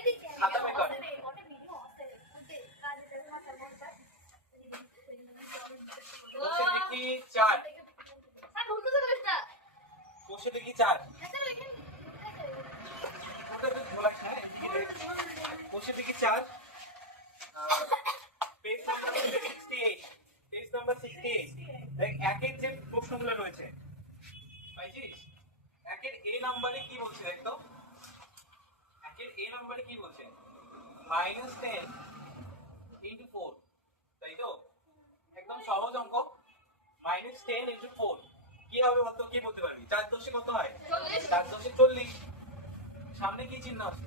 खाता में कर कोशे देखी 4 कोशे देखी 4 बोला है कोशे देखी 4 पेज नंबर 68 পেজ নাম্বার 68 দেখ একের যে প্রশ্নগুলো রয়েছে পাইছিস একের এ নম্বরে কি বলছে দেখ তো একের এ নম্বরে কি বলছে -10 * 4 তাই তো একদম সহজ অঙ্ক -10 * 4 কি হবে বলতো কি বলতে পারবি 4 দশে কত হয় 4 দশে 40 সামনে কি চিহ্ন আছে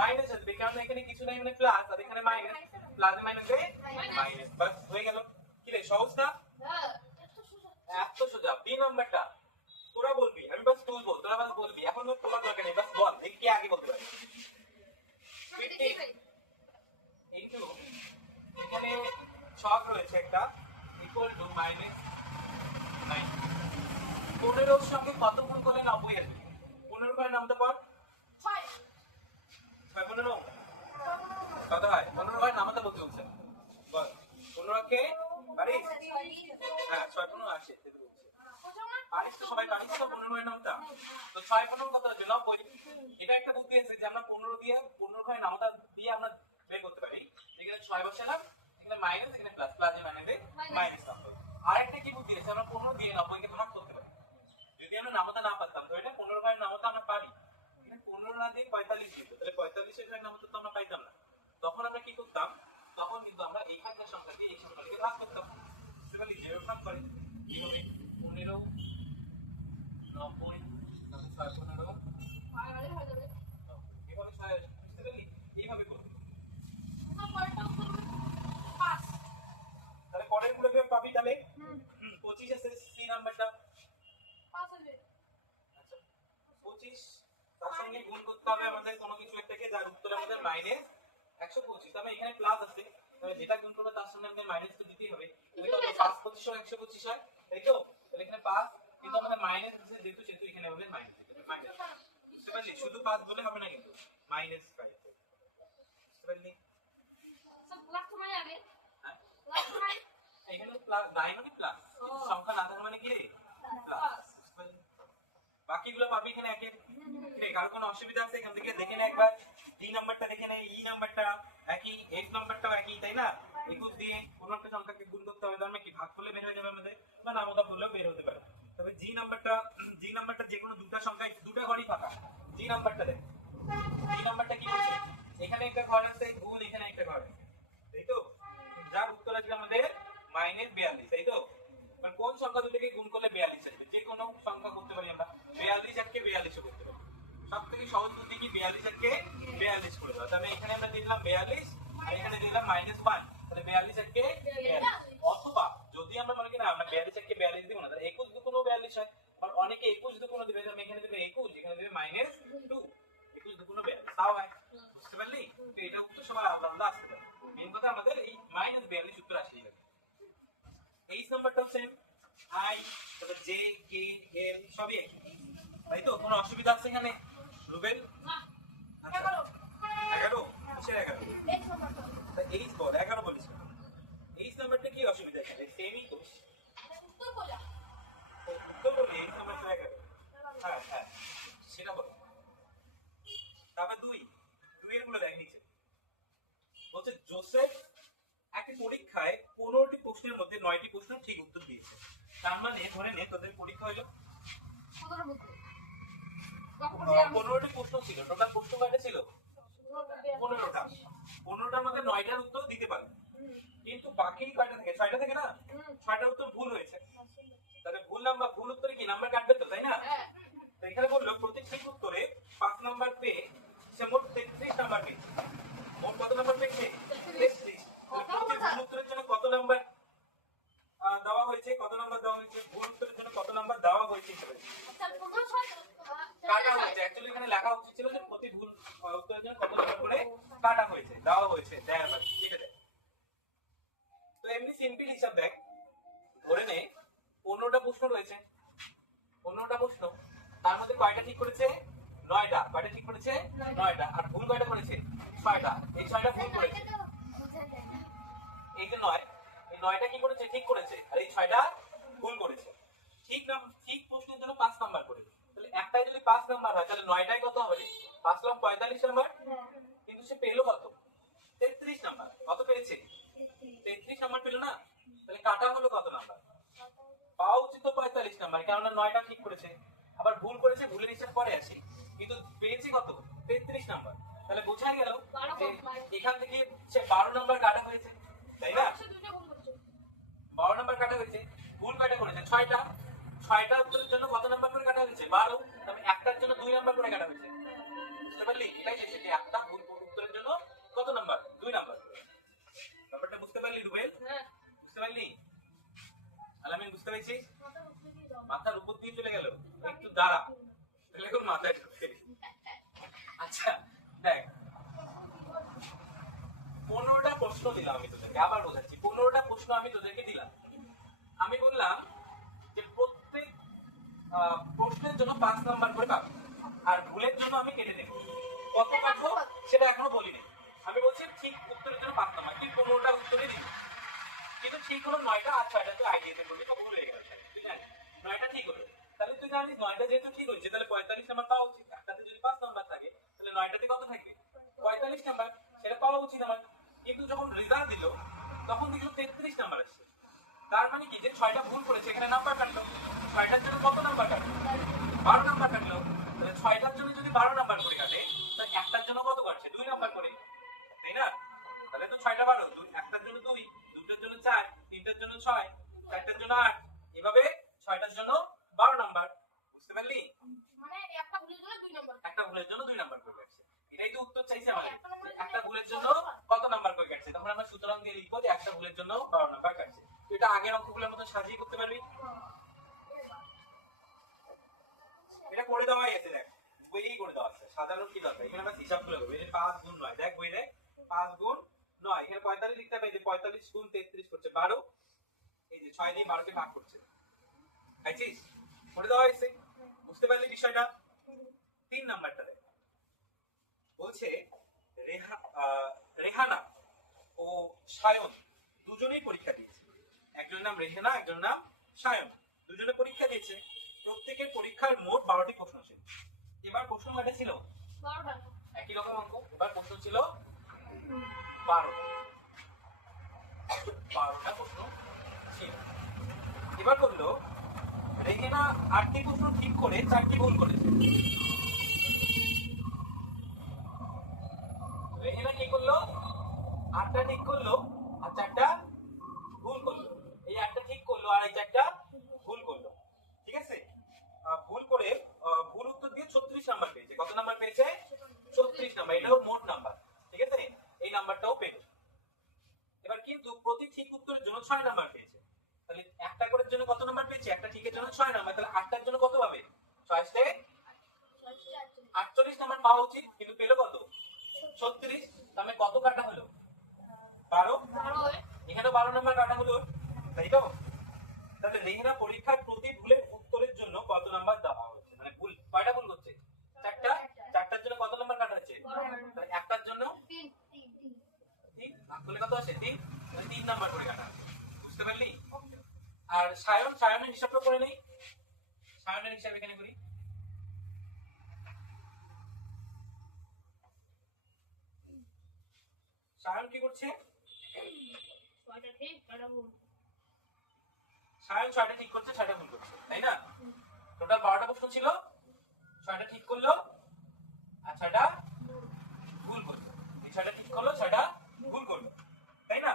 মাইনাস আসবে কারণ এখানে কিছু নাই মানে প্লাস আর এখানে মাইনাস প্লাসে মাইনাসে মাইনাস বাস হয়ে গেল কি রে সহজ না এত সোজা বি নাম্বারটা তোরা বলবি আমি বাস তুলবো তোরা বাস বলবি এখন তোমার দরকার নেই বাস বল দেখি কি আগে বলতে পারি 50 ইনটু এখানে ছক রয়েছে একটা ইকুয়াল টু -9 15 এর সঙ্গে কত গুণ করলে 90 আসবে 15 করে নামতে পার 6 15 কত হয় 15 করে নামতে বলতে হচ্ছে বল 15 কে পারিস হ্যাঁ 6 15 আসে দেখতে বলছি পারিস তো সবাই পারিস তো 15 এর নামটা তো 6 15 কত আসবে 90 এটা একটা বুদ্ধি আছে যে আমরা 15 দিয়ে 15 করে নামটা দিয়ে আমরা বের করতে পারি এখানে 6 বসালাম এখানে মাইনাস এখানে প্লাস প্লাসে মাইনাসে মাইনাস নাম্বার আরেকটা কি বুদ্ধি আছে আমরা 15 দিয়ে 90 কে ভাগ করতে পারি যদি আমরা নামতা না পারতাম তো এটা 15 করে নামতা আমরা পারি এটা 15 না দিয়ে 45 দিত তাহলে 45 এর নামতা তো আমরা পাইতাম না তখন আমরা কি করতাম তখন কিন্তু আমরা এইখানকার সংখ্যাকে এই সংখ্যাকে ভাগ করতাম সেটাকে যেভাবে ভাগ করে কি হবে 15 90 তাহলে 6 15 এভাবে 6 বুঝতে পারলি এইভাবে করতে তাহলে পরের গুলো পাবি তাহলে 25 আছে সি নাম্বারটা 5 হবে আচ্ছা 25 তার সঙ্গে গুণ করতে হবে আমাদের কোনো কিছু একটাকে যার উত্তর আমাদের -125 তবে এখানে প্লাস আছে তবে যেটা গুণ করবে তার সঙ্গে আমাদের মাইনাস তো দিতেই হবে তাহলে কত 5 25 ও 125 হয় তাই তো তাহলে এখানে 5 কিন্তু আমাদের মাইনাস আছে যেহেতু এখানে আমাদের মাইনাস দিতে মাইনাস বুঝতে পারলি শুধু 5 বলে হবে না কিন্তু -5 বুঝতে পারলি সব প্লাস মানে আগে প্লাস মানে এখানে প্লাস নাই মানে প্লাস সংখ্যা না থাকা মানে কি রে প্লাস বাকিগুলো পাবি এখানে একের রে কারো কোনো অসুবিধা আছে এখান থেকে দেখে নে একবার ডি নাম্বারটা দেখে নে ই নাম্বারটা একই এফ নাম্বারটাও একই তাই না 21 দিয়ে কোনো একটা সংখ্যাকে গুণ করতে হবে তার মানে কি ভাগ করলে বের হয়ে যাবে আমাদের বা নামতা বললেও বের হতে পারে তবে জি নাম্বারটা যে কোনো দুটো সংখ্যায় দুটো ঘরই ফাঁকা জি নাম্বারটা দেখ জি নাম্বারটা কি বলছে এখানে একটা ঘর আছে গুণ এখানে একটা ঘর আছে তাই তো যার উত্তর আসবে আমাদের -42 তাই তো মানে কোন সংখ্যা দুটোকে গুণ করলে 42 আসবে যে কোনো সংখ্যা করতে পারি আমরা 42 কে 42 করতে পারি সবথেকে সহজ বুদ্ধি কি 42 কে 42 করে দাও তাহলে এখানে আমরা দিলাম 42 আর এখানে দিলাম -1 তাহলে 42 কে 42 অথবা যদি আমরা মনে করি না আমরা 42 কে 42 দিব না তাহলে 21 দুগুণ 42 হয় আর অনেকে 21 দুগুণ দিবে আমি এখানে দিলে 21 এখানে দিলে -2 21 দুগুণ 42 তাও হয় বুঝতে পারলি তো এটা উত্তর সবার আলাদা আলাদা আসতে পারে মেন কথা আমাদের এই -42 উত্তর আসেই যাবে 23 নাম্বারটাও সেম আই তারপর জে কে এল সবই একই তাই তো কোনো অসুবিধা আছে এখানে রুবেল না আচ্ছা 11 কিসের 11 এই নাম্বারটা তা 8 বল 11 বলিস 8 নাম্বারটা কি অসুবিধা এখানে সেমই তো উত্তর কোলা উত্তর বলি 8 নাম্বারটা 11 হ্যাঁ হ্যাঁ সেটা বল তারপর 2 এর গুলো দেখ নিচে বলছে জোসেফ একটা পরীক্ষায় 15টি প্রশ্নের মধ্যে 9টি প্রশ্ন ঠিক উত্তর দিয়েছে তার মানে ধরে নে তোদের পরীক্ষা হলো 15টি প্রশ্ন ছিল টোটাল প্রশ্ন কয়টা ছিল 15টা 15টার মধ্যে 9টার উত্তর দিতে পারে কিন্তু বাকি কয়টা থাকে 6টা থাকে না 6টার উত্তর ভুল হয়েছে তাহলে ভুল উত্তরে কি নাম্বার কাটবে তো তাই না তো এখানে বললো প্রতি ঠিক উত্তরে 5 নাম্বার পেয়ে সে মোট 33 নাম্বার পেয়েছে মোট কত নাম্বার পেয়েছে 33 ভুল উত্তরের জন্য কত নাম্বার দেওয়া হয়েছে ভুল উত্তরের জন্য কত নাম্বার দেওয়া হয়েছে কাটা হয়েছে অ্যাকচুয়ালি এখানে লেখা উচিত ছিল যে প্রতি ভুল উত্তরের জন্য কত নাম্বার করে কাটা হয়েছে দেওয়া হয়েছে দেখ আবার লিখে দে তো এমনি সিম্পল হিসাব দেখ ধরে নে 15টা প্রশ্ন রয়েছে 15টা প্রশ্ন তার মধ্যে কয়টা ঠিক করেছে 9টা কয়টা ঠিক করেছে 9টা আর ভুল কয়টা করেছে ছয়টা, এই ছয়টা ভুল করেছে। এই যে নয়, এই নয়টা কি করেছে? ঠিক করেছে। আর এই ছয়টা ভুল করেছে। ঠিক ঠিক প্রশ্নের জন্য 5 নাম্বার করে। তাহলে একটাই যদি 5 নাম্বার হয় তাহলে নয়টাই কত হবে? 5 লং 45 নাম্বার। কিন্তু সে পেলো কত? 33 নাম্বার। কত পেয়েছে? 33 নাম্বার পেলো না? তাহলে কাটা হলো কত নাম্বার? পাওয়া উচিত তো 45 নাম্বার, কারণ নয়টা ঠিক করেছে। আবার ভুল করেছে, ভুলের হিসাব পরে আসি, কিন্তু পেয়েছে কত? 33 নাম্বার। তাহলে বোঝা গেল যে এখান থেকে সে 12 নাম্বার কাটা হয়েছে, তাই না? 12 নাম্বার কাটা হয়েছে। ভুল কয়টা করেছে? 6টা। 6টা উত্তরের জন্য কত নাম্বার করে কাটা হয়েছে? 12। তবে একটার জন্য 2 নাম্বার করে কাটা হয়েছে। বুঝতে পারলি? এটাই যে একটা ভুল উত্তরের জন্য কত নাম্বার? 2 নাম্বার। ব্যাপারটা বুঝতে পারলি রুবেল? হ্যাঁ। বুঝতে পারলি? আলামিন বুঝতে পেরেছিস? মাথার উপর দিয়ে চলে গেল। একটু দাঁড়া, তাহলে এখন মাথায় ঢুকে। আচ্ছা দেখ, 15টা প্রশ্ন দিলাম আমি তোদেরকে, আবার বোঝাচ্ছি। 15টা প্রশ্ন আমি তোদেরকে দিলাম। আমি বললাম যে প্রত্যেক প্রশ্নের জন্য 5 নাম্বার করে পাবো, আর ভুলের জন্য আমি কেটে দেবো। কত কাটবো সেটা এখনো বলিনি। আমি বলছি ঠিক উত্তরের জন্য 5 নাম্বার। তুই 15টা উত্তরে দিবি, কিন্তু ঠিক হলো 9টা আর 6টা তুই আইডিয়াতে বললি, তো ভুল হয়ে গেল। তুই জানিস 9টা ঠিক হলো, তাহলে তুই জানিস 9টা যেহেতু ঠিক হয়েছে তাহলে 45 নাম্বার পাওয়া উচিত। একটাতে যদি 5 নাম্বার থাকে তাহলে 9টাতে কত থাকবে? 45 নাম্বার। সেটা পাওয়া উচিত আমার। কিন্তু যখন রেজাল্ট দিল তখন দেখলো 33 নাম্বার আসছে। তার মানে কি যে 6টা ভুল করেছে, এখানে নাম্বার কাটলো। 6টার জন্য কত নাম্বার কাটলো? 12 নাম্বার কাটলো। তাহলে 6টার জন্য যদি 12 নাম্বার করে কাটে তাহলে একটার জন্য কত কাটছে? 2 নাম্বার করে, তাই না? তাহলে তো 6টা 12, একটার জন্য 2, দুটোর জন্য 4, তিনটার জন্য 6, চারটার জন্য 8, এভাবে 6টার জন্য 12 নাম্বার। বুঝতে পারলি? মানে একটা ভুলের জন্য 2 নাম্বার। একটা ভুলের জন্য 2 নাম্বার করে কাটছে। এটাই তো উত্তর চাইছে আমাদের। একটা ভুলের জন্য কত নাম্বার করে কাটছে? তখন আমরা সুতরাং দিয়ে লিখবো যে একটা ভুলের জন্য 12 নাম্বার কাটছে। তো এটা আগের অঙ্কগুলোর মতো সাজিয়ে করতে পারবি। এটা করে দেওয়াই আছে, দেখ বইয়েই করে দেওয়া আছে। সাধারণ কি দরকার? এখানে আমরা হিসাবগুলো করব। এই যে 5 গুণ 9, দেখ বই দেখ 5 গুণ 9, এখানে 45 লিখতে হবে। এই যে 45 গুণ 33 করছে 12। এই যে 6 দিয়ে 12 কে ভাগ করছে। খাইছিস? করে দেওয়া হয়েছে। বুঝতে পারলি বিষয়টা? 3 নাম্বারটা দেখ, বলছে রেহানা ও সায়ন দুজনেই পরীক্ষা দিয়েছে। একজনের নাম রেহানা, একজনের নাম সায়ন। দুজনে পরীক্ষা দিয়েছে। প্রত্যেকের পরীক্ষার মোট 12টি প্রশ্ন ছিল। এবার প্রশ্ন কয়টা ছিল? 12টা। একই রকম অঙ্ক। এবার প্রশ্ন ছিল 12টা। 12টা প্রশ্ন ছিল। এবার বললো রেহানা 8টি প্রশ্ন ঠিক করে 4টি ভুল করেছে। রেহানা কি করলো? 8টা ঠিক করলো আর 4টা ভুল করলো। এই 8টা ঠিক করলো আর এই 4টা ভুল করলো। ঠিক আছে? ভুল করে ভুল উত্তর দিয়ে 36 নাম্বার পেয়েছে। কত নাম্বার পেয়েছে? 36 নাম্বার। এটাও মোট নাম্বার। ঠিক আছে? এই নাম্বারটাও পেল। এবার কিন্তু প্রতি ঠিক উত্তরের জন্য 6 নাম্বার পেয়েছে। তাহলে একটা করের জন্য কত নাম্বার পেয়েছে? একটা ঠিকের জন্য 6 নাম্বার। তাহলে 8টার জন্য কত পাবে? 6 তে 48 নাম্বার পাওয়া উচিত, কিন্তু পেলো কত? 36। তাহলে কত কাটা হলো? 12। এখানে 12 নাম্বার কাটা হলো, তাই তো? তাহলে রেহানা পরীক্ষার প্রতি ভুলের উত্তরের জন্য কত নাম্বার দেওয়া হচ্ছে? মানে ভুল কয়টা ভুল করছে? 4টা। 4টার জন্য কত নাম্বার কাটা হচ্ছে? তাহলে একটার জন্য 3 তাহলে কত আসে? 3। তাহলে 3 নাম্বার করে কাটা। বুঝতে পারলি? আর সায়নের হিসাবটা করে নেই। সায়নের হিসাব এখানে করি। সায়ন কি করছে? 6টা ঠিক, 6টা ভুল। সায়ন 6টা ঠিক করছে, 6টা ভুল করছে, তাই না? টোটাল 12টা প্রশ্ন ছিল, 6টা ঠিক করলো আর 6টা ভুল করলো। এই 6টা ঠিক করলো, 6টা ভুল করলো, তাই না?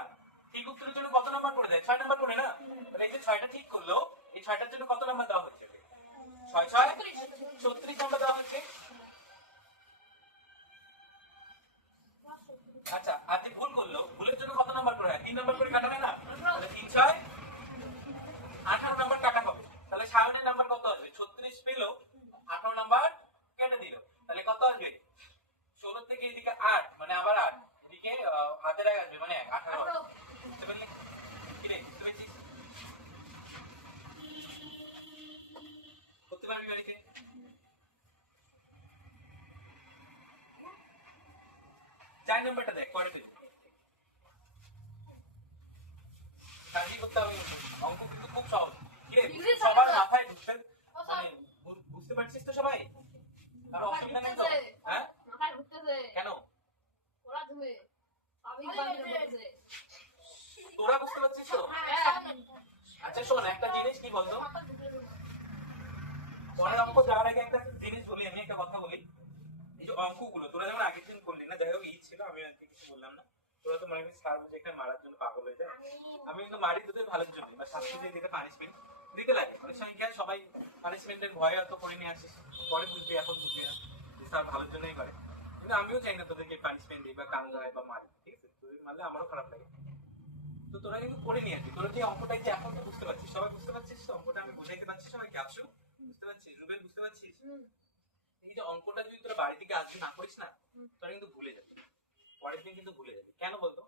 ঠিক উত্তরের জন্য কত নাম্বার করে দেয়? 6 নাম্বার করে না? তাহলে এই যে 6টা ঠিক করলো, এই 6টার জন্য কত নাম্বার দেওয়া হচ্ছে? 6 6 36 নাম্বার দেওয়া হচ্ছে। আচ্ছা, আর যে ভুল করলো, ভুলের জন্য কত নাম্বার করে? 3 নাম্বার করে কাটা হয় না? তাহলে 3 6 18 নাম্বার কাটা হবে। তাহলে সায়নের নাম্বার কত আসবে? 36 পেলো, 18 নাম্বার কেটে দিল। তাহলে কত আসবে? 16 থেকে এদিকে 8, মানে আবার 8, এদিকে হাতের আগে আসবে, মানে 18 আসবে। বুঝতে পারলি? কি রে, বুঝতে পেরেছিস? করতে পারবি বাড়িতে? 4 নাম্বারটা দেখ কয়টা পেলি? কাজই করতে হবে কিন্তু। অঙ্ক কিন্তু খুব সহজ। কি রে, ইংলিশ সবার হবে। মাথায় ঢুকতে ও স্যার। মানে বুঝতে পারছিস তো সবাই? আর অসুবিধা নেই তো? হ্যাঁ? মাথায় ঢুকতেছে কেন? ওরা ধুয়ে আমি বান্ধে বলতেছে তোরা বুঝতে পারছিস তো? হ্যাঁ আচ্ছা শোন, একটা জিনিস কি বলতো, পরের অঙ্ক যাওয়ার আগে একটা জিনিস বলি, আমি একটা কথা বলি। এই যে অঙ্কগুলো তোরা যেমন আগের দিন করলি না, যাই হোক ঈদ ছিল, আমি আজকে কিছু বললাম না। তোরা তো মনে করিস স্যার বুঝে এখানে মারার জন্য পাগল হয়ে যায়। আমি কিন্তু মারি তোদের ভালোর জন্য, বা শাস্তি দিয়ে দিতে পানিশমেন্ট দিতে লাগে। অনেক সময় কি হয়, সবাই পানিশমেন্টের ভয়ে হয়তো করে নিয়ে আসিস, পরে বুঝবি, এখন বুঝবি না যে স্যার ভালোর জন্যই করে। কিন্তু আমিও চাই না তোদেরকে পানিশমেন্ট দিই বা কান গায় বা মারি, ঠিক আছে? তোদের মারলে আমারও খারাপ লাগে। তো তোরা কিন্তু করে নিয়ে আসবি। তোরা কি অঙ্কটাই যে এখন তো বুঝতে পারছিস, সবাই বুঝতে পারছিস তো? অঙ্কটা আমি বুঝাইতে পারছি সবাইকে? আসু বুঝতে পারছিস? রুবেল বুঝতে পারছিস? এই যে অঙ্কটা যদি তোরা বাড়ি থেকে আজকে না করিস না, তোরা কিন্তু ভুলে যাবি, পরের দিন কিন্তু ভুলে যাবি। কেন বলতো?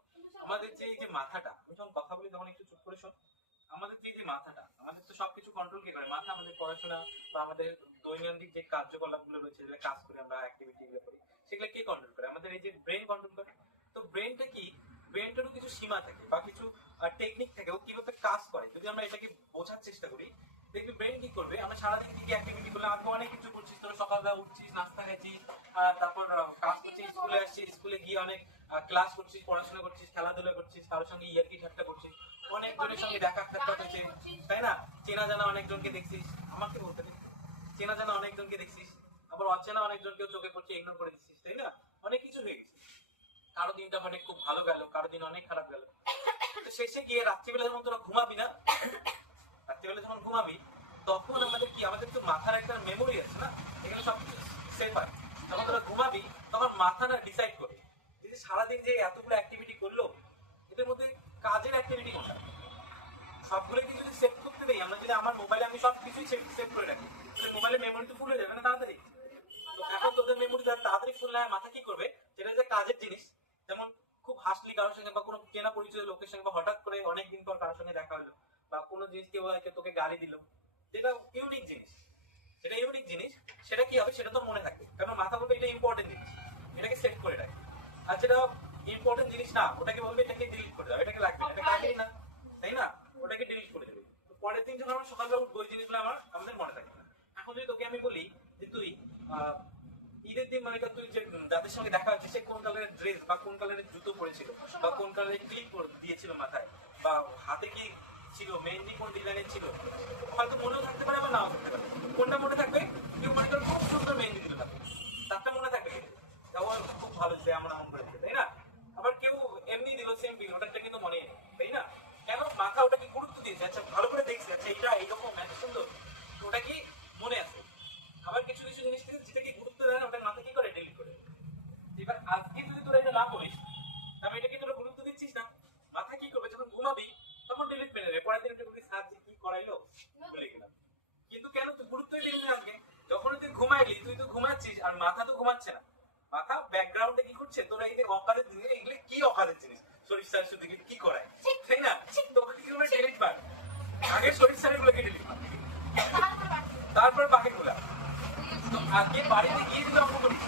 আমাদের যে এই যে মাথাটা, আমি যখন কথা বলি তখন একটু চুপ করে শোন। আমাদের যে মাথাটা, আমাদের তো সবকিছু কন্ট্রোল কে করে? মাথা। আমাদের পড়াশোনা বা আমাদের দৈনন্দিন যে কার্যকলাপ গুলো রয়েছে, যেগুলো কাজ করে আমরা অ্যাক্টিভিটি গুলো করি, সেগুলো কে কন্ট্রোল করে? আমাদের এই যে ব্রেন কন্ট্রোল করে। তো ব্রেনটা কি, ব্রেনটারও কিছু সীমা থাকে বা কিছু টেকনিক থাকে, ও কিভাবে কাজ করে। যদি আমরা এটাকে বোঝার চেষ্টা করি, দেখবি ব্রেন কি করবে। আমরা সারাদিন কি কি অ্যাক্টিভিটি করলাম, আজকে অনেক কিছু করছিস। তোরা সকালবেলা উঠছিস, নাস্তা খাচ্ছিস, তারপর কাজ করছিস, স্কুলে আসছিস, স্কুলে গিয়ে অনেক ক্লাস করছিস, পড়াশোনা করছিস, খেলাধুলা করছিস, কারোর সঙ্গে ইয়ার্কি ঠাট্টা করছিস, অনেকজনের সঙ্গে দেখা সাক্ষাৎ হয়েছে, তাই না? চেনা জানা অনেকজনকে দেখছিস, আমাকে বলতে দে। চেনা জানা অনেকজনকে দেখছিস, আবার অচেনা অনেকজনকেও চোখে পড়ছে, ইগনোর করে দিচ্ছিস, তাই না? অনেক কিছু হয়ে গেছে। কারো দিনটা মানে খুব ভালো গেল, কারো দিন অনেক খারাপ গেল। তো শেষে গিয়ে রাত্রিবেলা যখন তোরা ঘুমাবি না, রাত্রিবেলা যখন ঘুমাবি, তখন আমাদের কি, আমাদের তো মাথার একটা মেমোরি আছে না, এখানে সবকিছু সেভ হয়। যখন তোরা ঘুমাবি, তখন মাথা না ডিসাইড করে যে সারাদিন যে এতগুলো অ্যাক্টিভিটি করলো, এদের মধ্যে কাজের অ্যাক্টিভিটি কোনটা। সবগুলো কিন্তু যদি সেভ করতে দেই আমরা, যদি আমার মোবাইলে আমি সবকিছুই সেভ করে রাখি, তাহলে মোবাইলের মেমোরি তো ফুল হয়ে যাবে না তাড়াতাড়ি। তো এখন তোদের মেমোরি তাড়াতাড়ি ফুল হয়, মাথা কি করবে, যেটা যে কাজের জিনিস, যেমন খুব হাসলি কারোর সঙ্গে বা কোনো চেনা পরিচয় লোকের সঙ্গে, বা হঠাৎ করে অনেকদিন পর কারোর সঙ্গে দেখা হলো, বা কোনো জিনিস কেউ হয়তো তোকে গালি দিল, যেটা ইউনিক জিনিস, সেটা ইউনিক জিনিস, সেটা কি হবে, সেটা তো মনে থাকবে, কারণ মাথা বলবে এটা ইম্পর্টেন্ট জিনিস, এটাকে সেভ করে রাখে। আর যেটা ইম্পর্টেন্ট জিনিস না, ওটাকে বলবে এটাকে ডিলিট করে দাও, এটাকে লাগবে না, এটা কাজেই না, তাই না? ওটাকে ডিলিট করে দেবে। তো পরের দিন যখন আমরা সকালবেলা উঠবো, ওই জিনিসগুলো আমাদের মনে থাকবে না। এখন যদি তোকে আমি বলি যে তুই ঈদের দিন মনে কর তুই যে যাদের সঙ্গে দেখা হচ্ছে, সে কোন কালারের ড্রেস বা কোন কালারের জুতো পরেছিল, বা কোন কালারের ক্লিপ দিয়েছিল মাথায়, বা হাতে কি ছিল, মেহেন্দি কোন ডিজাইনের ছিল, হয়তো মনেও থাকতে পারে বা নাও থাকতে পারে। কোনটা মনে থাকবে? কেউ মনে কর খুব সুন্দর মেহেন্দি দিল তাকে, তারটা মনে থাকবে কিন্তু, খুব ভালো সে আমার মন করেছে, তাই না? আবার কেউ এমনি দিল সেম পিন, ওটারটা কিন্তু মনে নেই, তাই না? কেন? মাথা ওটাকে গুরুত্ব দিয়েছে, আচ্ছা ভালো করে দেখছে, আচ্ছা এটা এইরকম এত সুন্দর, ওটা কি মনে আছে। আবার কিছু কিছু জিনিস থেকে যেটাকে গুরুত্ব দেয় না, ওটার মাথা কি করে, ডিলিট করে। এবার আজকে যদি তোরা এটা না করিস, তবে এটাকে তোরা গুরুত্ব দিচ্ছিস না, মাথা কি করবে, যখন ঘুমাবি তখন ডিলিট মেরে দেবে, পরের দিন একটু স্যার যে কি করাইলো ভুলে গেলাম। কিন্তু কেন তুই গুরুত্বই দিবি না আজকে? যখন তুই ঘুমাইলি, তুই তো ঘুমাচ্ছিস, আর মাথা তো ঘুমাচ্ছে না। মাথা ব্যাকগ্রাউন্ডে কি করছে, তোরা এই যে অকালের জিনিস, এগুলো কি অকালের জিনিস, শরীফ স্যার শুধু কি করায়, তাই না? তোকে কি করবে, ডিলিট মার। আগে শরীফ স্যারের গুলোকে ডিলিট মার, তারপর বাকিগুলা। আজকে বাড়িতে গিয়ে যদি অঙ্ক করিস,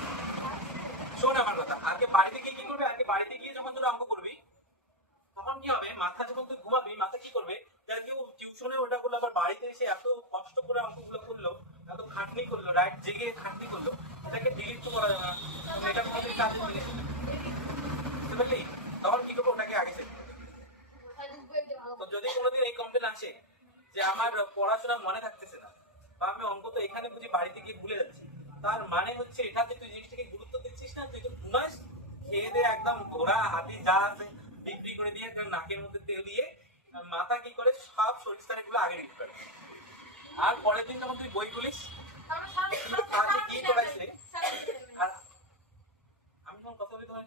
শোন আমার কথা, আজকে বাড়িতে গিয়ে কি করবে, আজকে বাড়িতে গিয়ে যখন তোরা অঙ্ক করবি, তখন কি হবে, মাথা যখন তুই ঘুমাবি, মাথা কি করবে, যারা কেউ টিউশনে ওটা করলো, আবার বাড়িতে এসে এত কষ্ট করে অঙ্কগুলো করলো, এত খাটনি করলো, রাইট জেগে খাটনি করলো, এটাকে ডিলিট তো করা যাবে না, এটা কোনোদিন কাজের জিনিস, বুঝতে পারলি? তখন কি করবো, ওটাকে আগে সেট করবে। তো যদি কোনোদিন এই কমপ্লেন আসে যে আমার পড়াশোনা মনে থাকতেছে না, বা আমি অঙ্ক তো এখানে বুঝি বাড়িতে গিয়ে ভুলে যাচ্ছি, তার মানে হচ্ছে এটাতে তুই জিনিসটাকে গুরুত্ব দিচ্ছিস না, তুই তো ঘুমাস, খেয়ে দিয়ে একদম ঘোড়া হাতি যা আছে বিক্রি করে দিয়ে নাকের মধ্যে তেল দিয়ে মাথা কি করে সব শরীর গুলো আগে রেখে করে। আর পরের দিন যখন তুই বই খুলিস, কি করাইছে, আর আমি যখন কথা বলি তোমার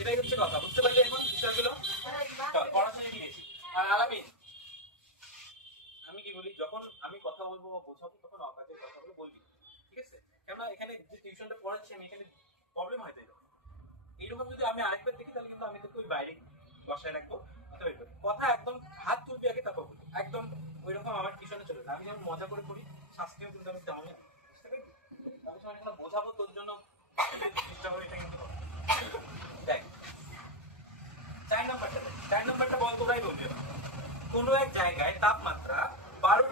এটাই হচ্ছে কথা, বুঝতে পারলি এখন বিষয়গুলো? পড়াশোনা কি গেছি। আর আলামিন, আমি কি বলি, যখন আমি কথা বলবো বা বোঝাবো, তখন অকাজের কথাগুলো বলবি, ঠিক আছে? কেননা এখানে যে টিউশনটা পড়াচ্ছি আমি, এখানে প্রবলেম হয়তো এইরকম যদি আমি আরেকবার দেখি, তাহলে কিন্তু আমি তোকে ওই বাইরে বসায় রাখবো, কথা একদম হাত তুলবি আগে, তারপর বলবি একদম ওই রকম আমার টিউশনে চলে যায়। আমি যেমন মজা করে করি, শাস্তিও কিন্তু আমি তেমন, বুঝতে পারবি? আমি সময় বোঝাবো তোর জন্য চেষ্টা করি, এটা কিন্তু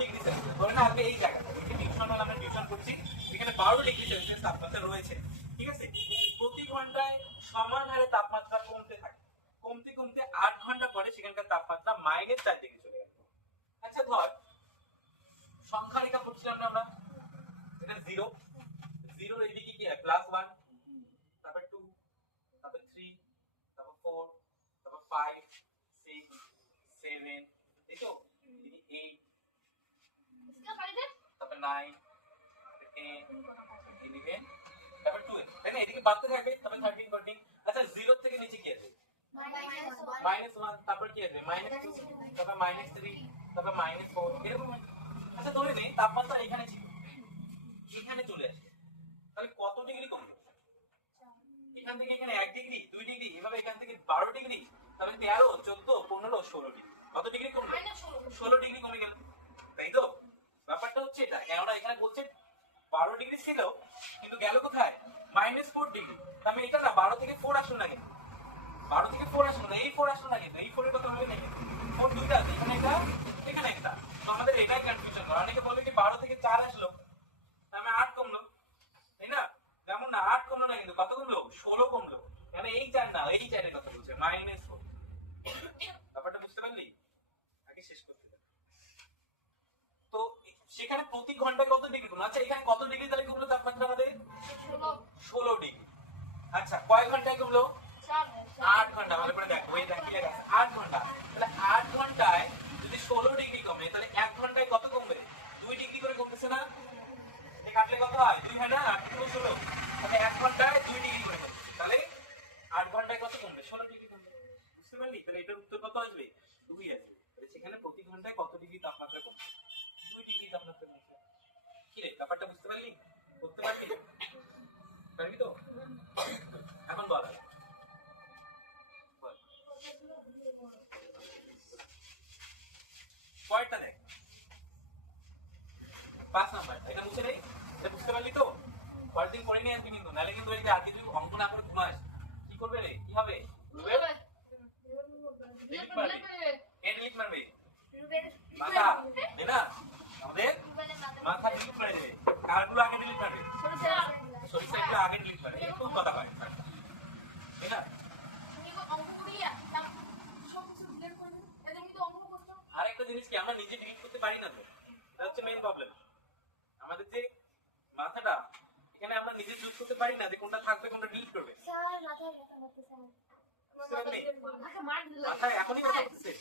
ডিগ্রি সেলসিয়াস, ধরে না আগে এই জায়গাটা টিউশন হল, আমরা টিউশন করছি, এখানে 12 ডিগ্রি সেলসিয়াস তাপমাত্রা রয়েছে, ঠিক আছে। প্রতি ঘন্টায় সমান হারে তাপমাত্রা কমতে থাকে, কমতে কমতে 8 ঘন্টা পরে সেখানকার তাপমাত্রা -4 ডিগ্রি চলে গেল। আচ্ছা ধর সংখ্যা রেখা পড়ছিলাম না আমরা, এটা 0, 0 এর এদিকে কি হয় +1, তারপর 2, তারপর 3, তারপর 4, তারপর 5, 6, 7, এই তো এদিকে 8, इसका फायदा তারপর 9, 10, 11, তারপর 12, তাই না? এদিকে বাড়তে থাকবে, তারপর 13, 14। আচ্ছা 0 থেকে নিচে কি আছে? -1, তারপর কি আছে? -2, তারপর -3, তারপর -4, এরকম। আচ্ছা ধরে নে তাপমাত্রা এখানে ছিল, এখানে চলে আসে, তাহলে কত ডিগ্রি কমবে? এখান থেকে এখানে 1 ডিগ্রি, 2 ডিগ্রি, এভাবে এখান থেকে 12 ডিগ্রি, তাহলে 13, 14, 15, 16 ডিগ্রি। কত ডিগ্রি কমবে? 16 ডিগ্রি কমে গেল, তাই তো? ব্যাপারটা হচ্ছে এটা, কেননা এখানে বলছে 12 ডিগ্রি ছিল কিন্তু গেল কোথায়? -4 ডিগ্রি। তার মানে এটা না 12 থেকে 4 আসুন না, কিন্তু 12 থেকে 4 আসুন না, এই 4 আসুন না, কিন্তু এই 4 এর কথা হবে না, কিন্তু 4 দুইটা আছে, এখানে একটা, এখানে একটা। তো আমাদের এটাই কনফিউশন করে, অনেকে বলে কি 12 থেকে 4 আসলো, তার মানে 8 কমলো, তাই না? যেমন না 8 কমলো না, কিন্তু কত কমলো? 16 কমলো। মানে এই 4 না, এই 4 এর কথা বলছে, -4। ব্যাপারটা বুঝতে পারলি? আগে শেষ করতে দে। তো সেখানে প্রতি ঘন্টায় কত ডিগ্রি কমলো? আচ্ছা এখানে কত ডিগ্রি তাহলে কমলো তাপমাত্রা আমাদের? 16 ডিগ্রি। আচ্ছা কয় ঘন্টায় কমলো? 8 ঘন্টা। ভালো করে দেখ, ওই দেখ কি লেখা আছে, 8 ঘন্টা। তাহলে 8 ঘন্টায় যদি 16 ডিগ্রি কমে, তাহলে 1 ঘন্টায় কত কমবে? 2 ডিগ্রি করে কমতেছে না? এই কাটলে কত হয়? 2 হয় না? 8 × 16, তাহলে 1 ঘন্টায় 2 ডিগ্রি করে কমবে। তাহলে 8 ঘন্টায় কত কমবে? 16 ডিগ্রি কমবে। বুঝতে পারলি? তাহলে এটার উত্তর কত আসবে? 2 আসবে। তাহলে সেখানে প্রতি ঘন্টায় কত ডিগ্রি তাপমাত্রা কমবে? 2 ডিগ্রি তাপমাত্রা কমবে। কি রে ব্যাপারটা বুঝতে পারলি? করতে পারবি? পারবি তো? এখন বল আর। বল। পরেরটা দেখ, 5 নাম্বার, এটা মুছে দেই। এটা বুঝতে পারলি তো? পরের দিন করে নিয়ে আসবি কিন্তু, নাহলে কিন্তু এই যে আজকে তুই অঙ্ক না করে ঘুমাস, কি করবে রে? কি হবে? ডিলিট মারবি। কে ডিলিট মারবে? মাথা, তাই না? আমাদের মাথা ডিলিট করে দেবে। কারগুলো আগে ডিলিট মারবে, সরিষাগুলো আগে ডিলিট মারবে, খুব কথা হয়, তাই না? আরেকটা জিনিস কি, আমরা নিজে ডিলিট করতে পারি না তো, এটা হচ্ছে মেইন প্রবলেম। আমাদের যে মাথাটা, এখানে আমরা নিজে চুজ করতে পারি না যে কোনটা থাকবে কোনটা ডিলিট করবে। বুঝতে পারলি? মাথায় এখনই কথা বলতেছে।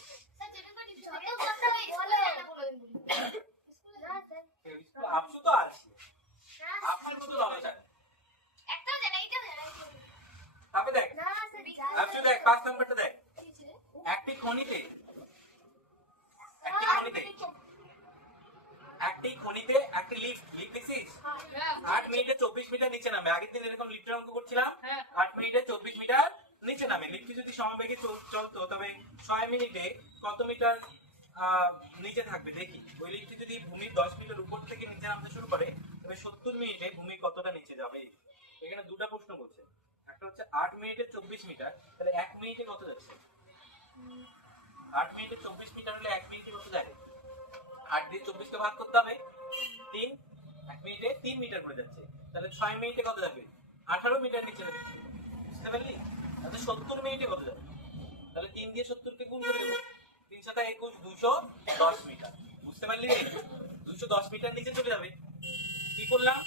আপসু তো আছে, আপসুর মতো ভালো চায়। তারপরে দেখ, আপসু দেখ 5 নাম্বারটা দেখ। একটি খনিতে একটি লিফট দেখছিস? 8 মিনিটে 24 মিটার নিচে নামে। আগের দিন এরকম লিফটের অঙ্ক করছিলাম, 8 মিনিটে 24 মিটার নিচে নামে। লিফটটি যদি সমবেগে চলতো তবে 6 মিনিটে কত মিটার নিচে থাকবে দেখি। ওই লিফটটি যদি ভূমির 10 মিটার উপর থেকে নিচে নামতে শুরু করে তবে 70 মিনিটে ভূমি কতটা নিচে যাবে? এখানে দুটো প্রশ্ন বলছে, একটা হচ্ছে 8 মিনিটে 24 মিটার, তাহলে 1 মিনিটে কত যাচ্ছে? 8 মিনিটে 24 মিটার হলে 1 মিনিটে কত যায়? 8 দিয়ে 24 কে ভাগ করতে হবে 3, 1 মিনিটে 3 মিটার করে যাচ্ছে, তাহলে 6 মিনিটে কত যাবে? 18 মিটার নিচে যাবে। বুঝতে পারলি? তাহলে 70 মিনিটে কত যাবে? তাহলে 3 দিয়ে 70 কে গুণ করে দেব, 3 × 7 = 21, 210 মিটার। বুঝতে পারলি? 210 মিটার নিচে চলে যাবে। কি করলাম?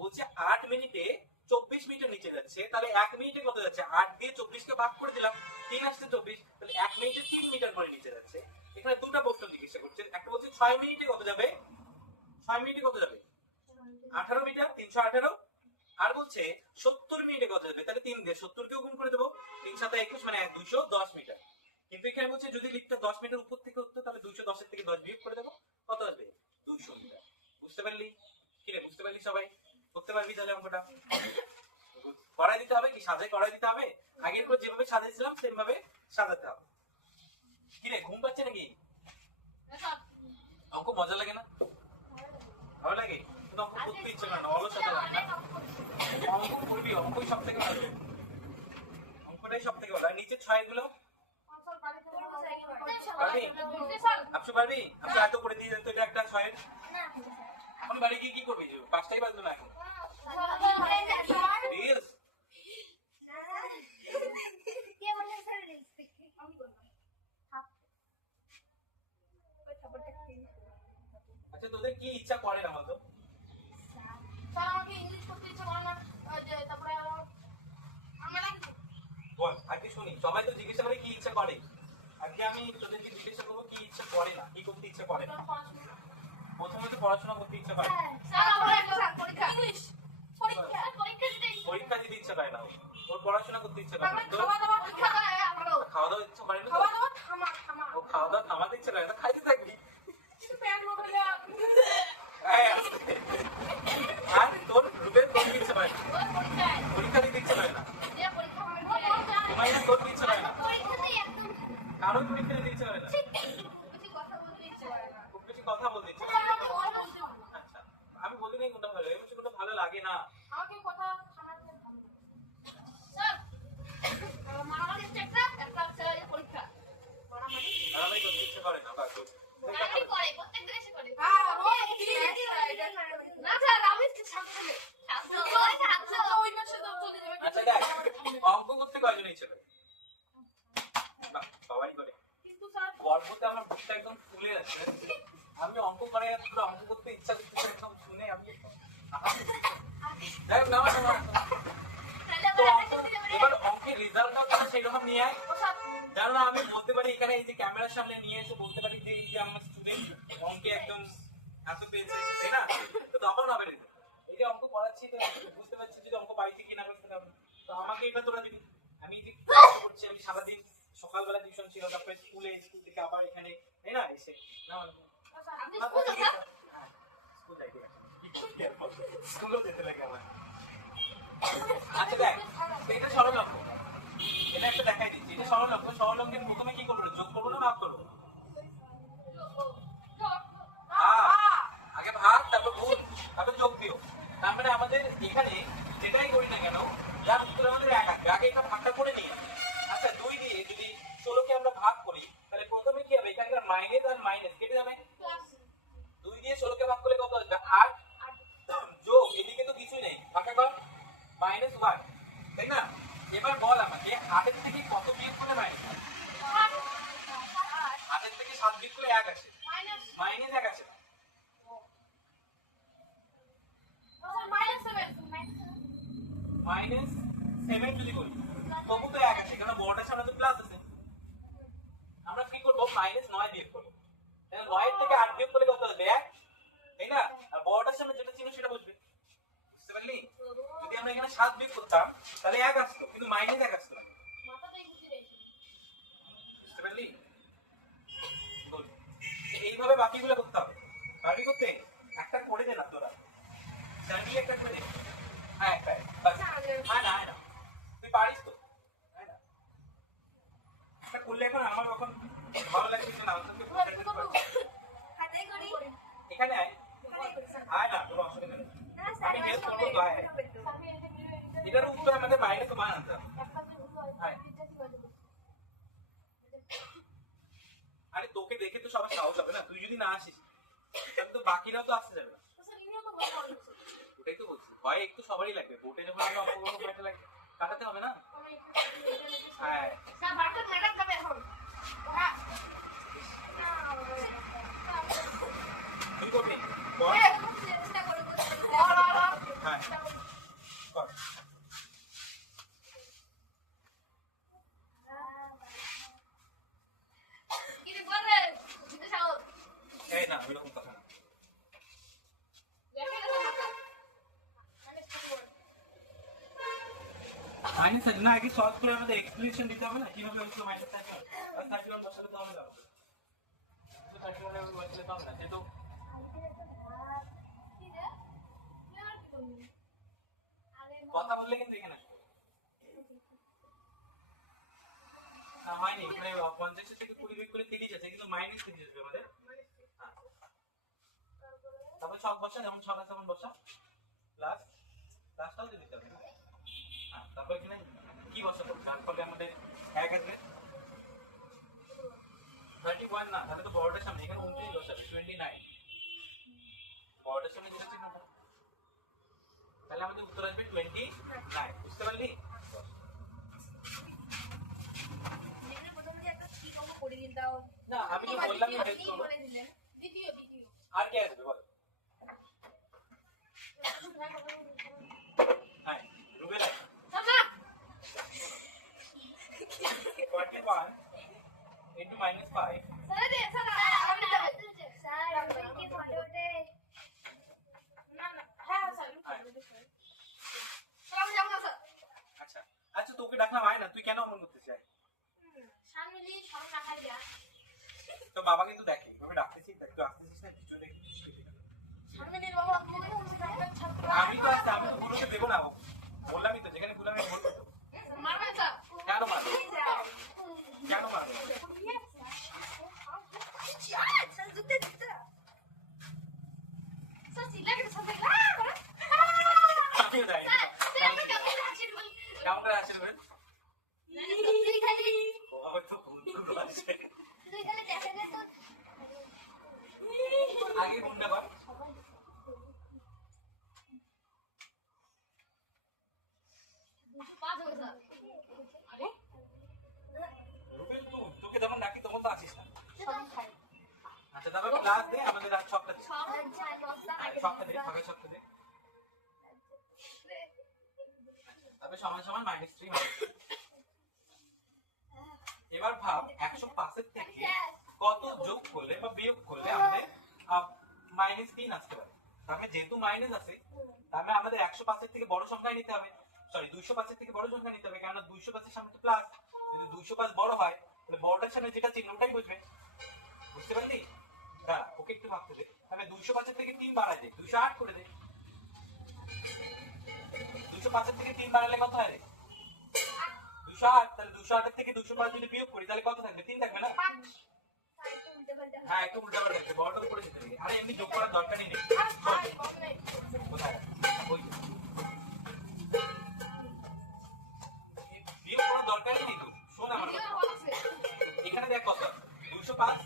বলছে 8 মিনিটে 24 মিটার নিচে যাচ্ছে, তাহলে 1 মিনিটে কত যাচ্ছে? 8 দিয়ে 24 কে ভাগ করে দিলাম, 3 আসছে 24, তাহলে 1 মিনিটে 3 মিটার করে নিচে যাচ্ছে। এখানে দুটো প্রশ্ন জিজ্ঞাসা করছে, একটা বলছে 6 মিনিটে কত যাবে? 6 মিনিটে কত যাবে? 18 মিটার, 318। আর বলছে 70 মিনিটে কত যাবে? তাহলে 3 দিয়ে 70 কেও গুণ করে দেব, 3 × 7 = 21, মানে 210 মিটার। কিন্তু এখানে বলছে যদি লিফটটা 10 মিটার উপর থেকে উঠতো তাহলে 210 এর থেকে 10 বিয়োগ করে দেব, কত আসবে? 200 মিটার। বুঝতে পারলি? কি রে বুঝতে পারলি সবাই? করতে পারবি তাহলে অঙ্কটা? করাই দিতে হবে কি সাজাই করাই দিতে হবে? আগের করে যেভাবে সাজাইছিলাম সেম ভাবে সাজাতে হবে। কি রে ঘুম পাচ্ছে নাকি? অঙ্ক মজা লাগে না? ভালো লাগে? কিন্তু অঙ্ক করতে ইচ্ছে করে না, অলসতা লাগে না? অঙ্ক করবি, অঙ্কই সবথেকে ভালো, অঙ্কটাই সবথেকে ভালো। আর নিচে 6 গুলো পারবি? আপসু পারবি? আপসু এত করে দিয়ে দেন তো এটা একটা 6 এর। এখন বাড়ি গিয়ে কি করবি? 5টাই বাজলো না এখন। রিলস? আচ্ছা তোদের কি ইচ্ছা করে না বলতো? বল আজকে শুনি সবাই তো জিজ্ঞাসা করে কি ইচ্ছা করে। আজকে আমি তোদেরকে জিজ্ঞাসা করবো কি ইচ্ছা করে না, কি করতে ইচ্ছা করে না। প্রথমে তো পড়াশোনা করতে ইচ্ছা করে না। পরীক্ষা দিতে ইচ্ছা করে না ওর। ওর পড়াশোনা করতে ইচ্ছা করে না। তোর খাওয়া দাওয়া ইচ্ছা করে না তো? ও খাওয়া দাওয়া থামাতে ইচ্ছা করে না, খাইতে থাকবি। এই, আর তোর রুবের তোর কি ইচ্ছা করে না? পরীক্ষা দিতে ইচ্ছা করে না। তোমার না তোর কি ইচ্ছা করে না? কারোর পরীক্ষা দিতে ইচ্ছা করে না। খুব বেশি কথা বলতে ইচ্ছা করে না। আচ্ছা আমি বলি নাই কোনটা ভালো, এমন কোনটা ভালো লাগে না। মারামারি করতে ইচ্ছা করে না, বাস ওর। আচ্ছা দেখ, অঙ্ক করতে কয়জন ইচ্ছা করে? বাহ, সবাই করে। গর্বতে আমার বুকটা একদম ফুলে যাচ্ছে। আমি অঙ্ক করে পুরো অঙ্ক করতে ইচ্ছা করতেছে একদম শুনে আমি দেখ না তো এবার অঙ্কের রেজাল্টটা সেরকম নিয়ে আয়। জানো না আমি বলতে পারি এখানে এই যে ক্যামেরার সামনে নিয়ে এসে বলতে পারি যে এই যে আমার স্টুডেন্ট অঙ্কে একদম এত পেয়েছে, তাই না? তো তখন হবে না। এই যে অঙ্ক পড়াচ্ছি তো বুঝতে পারছি যদি অঙ্ক পাইছি কিনা বুঝতে পারবো। তো আমাকে এটা তোরা দিবি। আমি যে করছি আমি সারাদিন সকালবেলা টিউশন ছিল, তারপরে স্কুল থেকে আবার এখানে, তাই না? এসে না স্কুল যাইতে স্কুলও যেতে লাগে আমার। আচ্ছা দেখ এটা সরলঙ্ক, এটা একটা দেখাই দিচ্ছি। এটা সরলঙ্ক, সরলঙ্কের প্রথমে কি করবো? যোগ করবো না ভাগ করবো? আগে ভাগ তারপর গুণ তারপর যোগ দিও। তার মানে আমাদের এখানে যেটাই করি না কেন যার উত্তর আমাদের এক আসবে। আগে এটা ভাগটা করে নিই। আচ্ছা 2 দিয়ে যদি 16কে আমরা ভাগ করি তাহলে প্রথমে কি হবে? এখানকার মাইনাস আর মাইনাস কেটে যাবে। 2 দিয়ে 16কে ভাগ করলে কত আসবে? 8 যোগ এদিকে তো কিছুই নেই, ভাগা কর -1, তাই না? এবার বল আমাকে 8 এর থেকে কত বিয়োগ করলে মাইনাস? 8 এর থেকে 7 বিয়োগ করলে 1 আসে, মাইনাস 1 আসে। -7 যদি করি তবু তো 1 আসে, কারণ বড়টার সামনে তো প্লাস আছে। আমরা কি করবো? -9 বিয়োগ করবো। তাহলে 9 এর থেকে 8 বিয়োগ করলে কত আসবে? 1, তাই না? আর বড়টার সামনে যেটা ছিল সেটা বসবে। বুঝতে পারলি? যদি আমরা এখানে 7 বিয়োগ করতাম তাহলে 1 আসতো, কিন্তু -1 আসতো না। বুঝতে পারলি? এইভাবে বাকিগুলো করতে হবে। পারবি করতে? একটা করে দে না তোরা, জানি একটা করে দে। হ্যাঁ একটা বাস। হ্যাঁ না তুই পারিস তো, তাই না? একটা করলে এখন আমার এখন ভালো লাগে কিছু না, তোকে এখানে আয় আয় না তোর অসুবিধা নেই, আমি হেল্প করবো তো। আয় এটার উত্তর আমাদের বাইরে তো বানাতে হবে। আরে তোকে দেখে তো সবার সাহস হবে না, তুই যদি না আসিস তাহলে তো বাকিরাও তো আসতে যাবে না। ওটাই তো বলছি, ভয় একটু সবারই লাগবে। বোর্ডে যখন আমরা অঙ্কগুলো ভয়টা লাগে, কাটাতে হবে না? হ্যাঁ তুই করবি বল। হ্যাঁ কর। এই না এরকম কথা না। মাইনাস না আগে সলভ করে আমাদের এক্সপ্লেনেশন দিতে হবে না কিভাবে হচ্ছে মাইনাস 31 আর 31 বসালে তো হবে না। তো 31 বসালে তো হবে না, যেহেতু কথা বললে কিন্তু এখানে আসবে না। হয়নি মানে 50 থেকে 20 বিয়োগ করে 30 আছে, কিন্তু মাইনাস 30 আসবে আমাদের। হ্যাঁ তারপর ছক বসা, যেমন ছক আছে তেমন বসা, প্লাস প্লাসটাও দিতে হবে না। হ্যাঁ তারপর এখানে কি বসাবো? যার ফলে আমাদের 1 আসবে। 31 না, তাহলে তো বড়টার সামনে এখানে 29 বসাবে 29। বড়টার সামনে যেটা চিহ্নটা, তাহলে আমাদের উত্তর আসবে 29। বুঝতে পারলি? এখানে প্রথমে যে একটা কি করব করে দিন দাও। না আমি তো বললাম না হেল্প করব। বলে দিলেন দ্বিতীয় আর কি আসবে বল? হ্যাঁ রুবেল আছে। বাবা 41 into -5। স্যার দে স্যার আমি যাবো স্যার আমি কি ফটো দে না না হ্যাঁ স্যার আমি যাবো না স্যার আচ্ছা আচ্ছা তোকে ডাকলাম আয় না, তুই কেন অমন করতে চাই? সামনে সব টাকা দিয়া তো বাবা কিন্তু দেখে এভাবে ডাকতেছি, দেখ তুই আসতেছিস না কিছু দেখি। সামনে নিয়ে বাবা মনে হচ্ছে ছাত্র আমি তো আসতে, আমি তো ভুলতে দেবো না, বললামই তো যেখানে ভুল আমি বলবো তো। মারবে স্যার কেন মারবো? কেন মারবো? স্যার জুতে জুতে স্যার সিলা के साथ আমিও যাই। কেমন করে আসেন বল? বাবা তো বন্ধু আছে। আগে গুন্ডা কর। রুবেল তোকে যখন ডাকি তখন তো আসিস না। আচ্ছা তারপর ক্লাস দে, আমাদের রাত ছকটা দে। ছকটা দে, ফাঁকা ছকটা দে। তারপর সমান সমান -3 হবে। এবার ভাব 105 এর থেকে কত যোগ করলে বা বিয়োগ করলে আমাদের -3 আসতে পারে। তার মানে যেহেতু মাইনাস আছে, তার মানে আমাদের 105 এর থেকে বড় সংখ্যা নিতে হবে। সরি 205 এর থেকে বড় সংখ্যা নিতে হবে, কারণ 205 এর সামনে তো প্লাস। যদি 205 বড় হয় তাহলে বড়টার সামনে যেটা চিহ্ন ওটাই বুঝবে। বুঝতে পারলি? দাঁড়া ওকে একটু ভাবতে দে। তাহলে 205 এর থেকে 3 বাড়াই দে, 208 করে দে। 205 এর থেকে 3 বাড়ালে কত হয় রে? 208। তাহলে 208 এর থেকে 205 যদি বিয়োগ করি তাহলে কত থাকবে? 3 থাকবে না? হ্যাঁ একটু উল্টা পাল্টা থাকবে, বড়টা উপরে যেতে হবে। আরে এমনি যোগ করার দরকার নেই রে। কোথায়? ওই বিয়োগ করার দরকারই নেই তো। শোন আমার কথা। এখানে দেখ কত 205।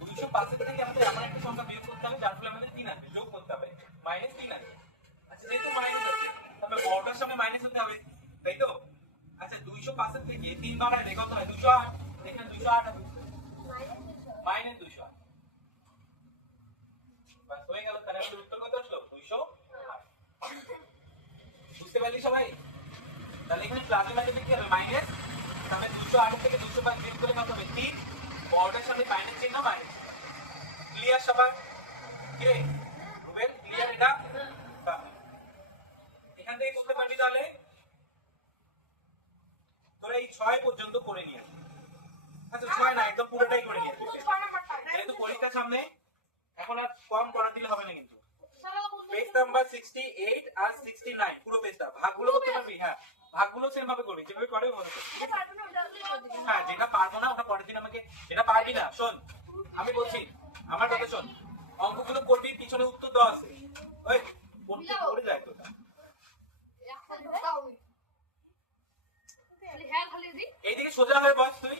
205 এর থেকে আমাদের এমন একটা সংখ্যা বিয়োগ করতে হবে যার ফলে আমাদের 3 আসবে, যোগ করতে হবে -3 আসবে। আচ্ছা যেহেতু মাইনাস আছে তাহলে বড়টার সামনে মাইনাস হতে হবে, তাই তো? আচ্ছা 205 এর থেকে 3 বাড়ালে কত হয়? 208। এখানে 208 হবে, -208। বাস হয়ে গেল। তাহলে আমাদের উত্তর কত আসলো? 208। বুঝতে পারলি সবাই? তাহলে এখানে প্লাসে মাইনাসে কি হবে? মাইনাস। তাহলে 208 থেকে 205 বিয়োগ করলে কত হবে? 3। বড়টার সামনে মাইনাস চিহ্ন, মাইনাস। ক্লিয়ার সবার? কি রে রুবেল, ক্লিয়ার এটা? এখান থেকে করতে পারবি তাহলে? তোরা এই 6 পর্যন্ত করে নিয়ে আসবি। আচ্ছা 6 না, একদম পুরোটাই করে নিয়ে আসবি। যেহেতু পরীক্ষার সামনে এখন আর কম করা দিলে হবে না কিন্তু। পেজ নাম্বার 68 আর 69 পুরো পেজটা ভাগগুলো করতে পারবি? হ্যাঁ ভাগগুলো সেম ভাবে করবি যেভাবে করে মনে করবি। হ্যাঁ যেটা পারবো না ওটা পরের দিন আমাকে, যেটা পারবি না শোন আমি বলছি, আমার কথা শোন, অঙ্কগুলো করবি পিছনে উত্তর দেওয়া আছে। ওই পড়তে পড়ে যায় তো। এইদিকে সোজা হয়ে বস তুই।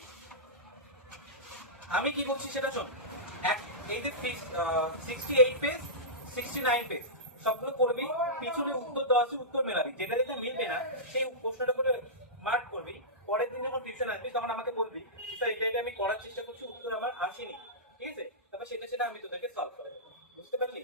আমি কি বলছি সেটা শোন। এই যে 68 পেজ 69 পেজ সবগুলো করবি, পিছনে উত্তর দেওয়া আছে উত্তর মেলাবি, যেটা যেটা মিলবে না সেই প্রশ্নটা করে মার্ক করবি। পরের দিন যখন টিউশন আসবি তখন আমাকে বলবি স্যার এটা আমি করার চেষ্টা করছি, উত্তর আমার আসেনি, ঠিক আছে? তারপর সেটা আমি তোদেরকে সলভ করে দেবো। বুঝতে পারলি?